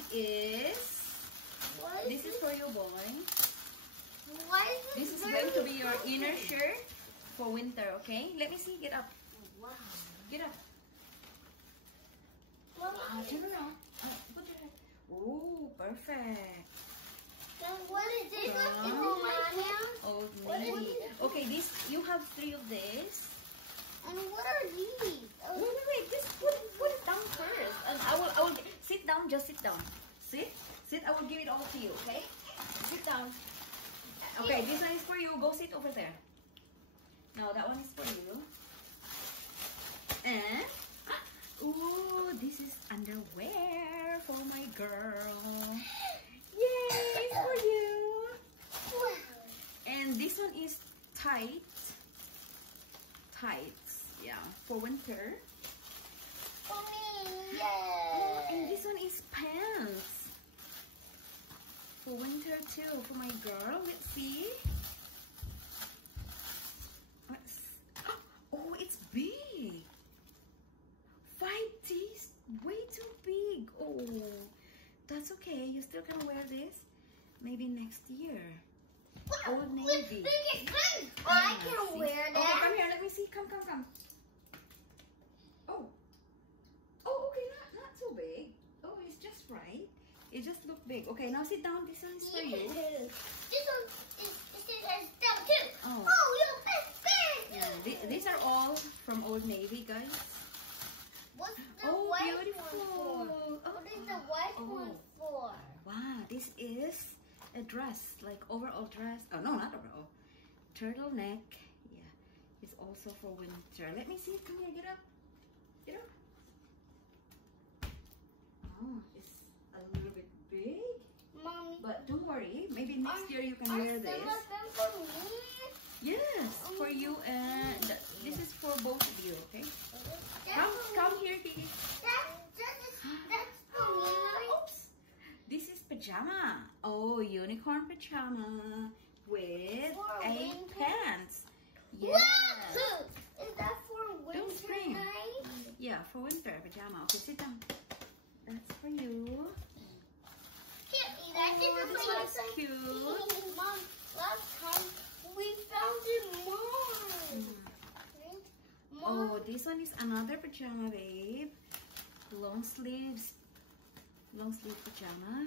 one is, this is for you, boy. This is going to be your inner shirt for winter, okay? Let me see. Get up. Wow. Get up. Turn around. Put your head. Oh, perfect. What is this? Old Navy. Okay, this, you have 3 of this. And what are these? Wait. Just put it down first. And I will sit down. Just sit down. Sit. I will give it all to you. Okay. Sit down. Okay, this one is for you. Go sit over there. Now that one is for you. And ooh, this is underwear for my girl. Yay, for you. Wow. And this one is tights. Yeah, for winter. For me, Oh, and yay. this one is pants. For winter too, for my girl. Let's see. Oh, it's big. 5T's way too big. Oh, that's okay. You still can wear this. Maybe next year. Old Navy. I can wear Okay, that. come here. Let me see. Come. Oh, okay. Not so big. Oh, it's just right. It just looked big. Okay, now sit down. This one is for you. This one has down too. Oh. Your best friend. Yeah, these are all from Old Navy, guys. What's the Oh, white beautiful. one for? What is the white one for? Wow, this is a dress, like overall dress. Oh, no, not overall. Turtleneck. Yeah, it's also for winter. Let me see. Come here, get up. Get up. Oh, it's a little bit big. Mommy. But don't worry. Maybe next year you can wear Are some this. of them for me? Yes, for you, and this is for both of you, okay? Come here, Kiki. That's for me. Oops. This is pajama. Oh, unicorn pajama with For a winter? pants. Wow! Yeah. Is that for winter Don't scream. night? Yeah, for winter pajama. Okay, sit down. That's for you. Here, Oh, this one is cute. Mom, last time we found it more. Oh, this one is another pajama, babe. Long sleeve pajama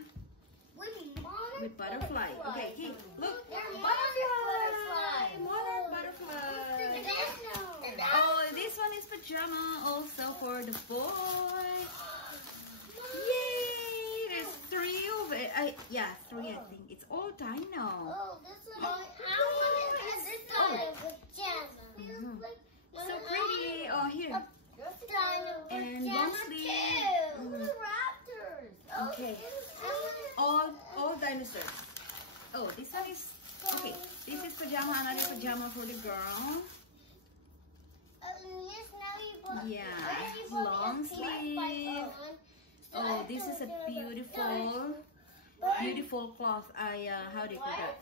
with butterfly. Okay, here, look. Butterfly. Monarch butterfly. Oh, this one is pajama also for the boy. Yay! There's 3 of it. 3 I think. It's all time now. Oh, this one. How many is this kind of pajama? So pretty. Oh, here. This kind of And pajama long sleeve. too. Look at the raptors. Okay. All dinosaurs. Oh, this one is okay. This is pajama, another pajama for the girl. Yes, now you put. Yeah, long sleeve. Oh, this is a beautiful cloth. How do you call that?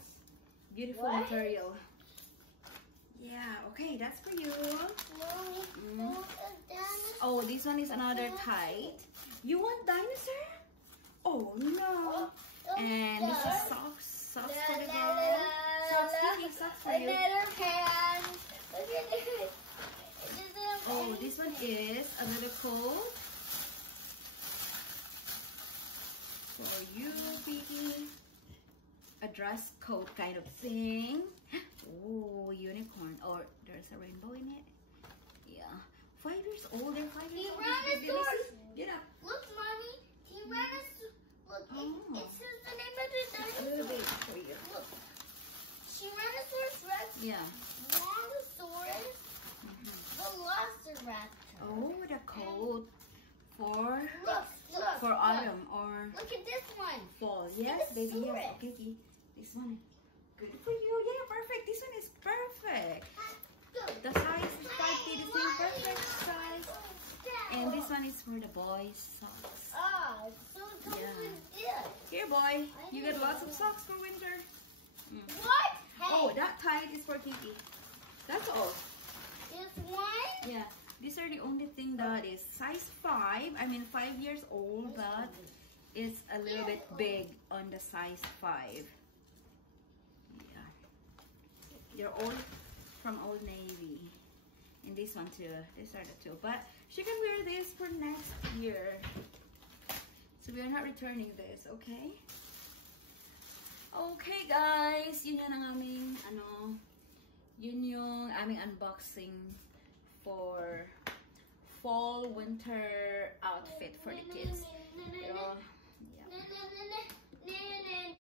Beautiful material. Yeah, okay, that's for you. Oh, this one is another tight. You want dinosaur? Oh no. And this is socks for the girl. Socks for you. Oh, this one is another coat for you, baby. A dress coat kind of thing. Oh, unicorn. Or there's a rainbow in it. Yeah. 5 years old. They're 5 years old. Tyrannosaurus. Get up. Look, mommy. Tyrannosaurus. Look, it says the name of the A little bit dinosaur. for you. Look. Tyrannosaurus Rex. Yeah. Brontosaurus. Velociraptor. Oh, the coat for Look. autumn or Look at this one. fall. Yes, baby. Yes. Tyrannosaurus. Okay, okay. This one. Good for you. Yeah, perfect. This one is perfect. Good. The size is 5 feet. The same perfect size. And this one is for the boys' socks. Ah, so it comes Yeah. with this. Here, boy. You get lots of socks for winter. What? Oh, Hey, that tight is for Kiki. That's all. this one? Yeah. These are the only thing that is size 5. I mean 5 years old, but It's a little bit big on the size 5. Yeah. They're all from Old Navy. And this one too. These are the two. But she can wear this for next year. So we are not returning this, okay? Okay guys, yun yung aming yun yung aming unboxing for fall winter outfit for the kids. Pero, yeah.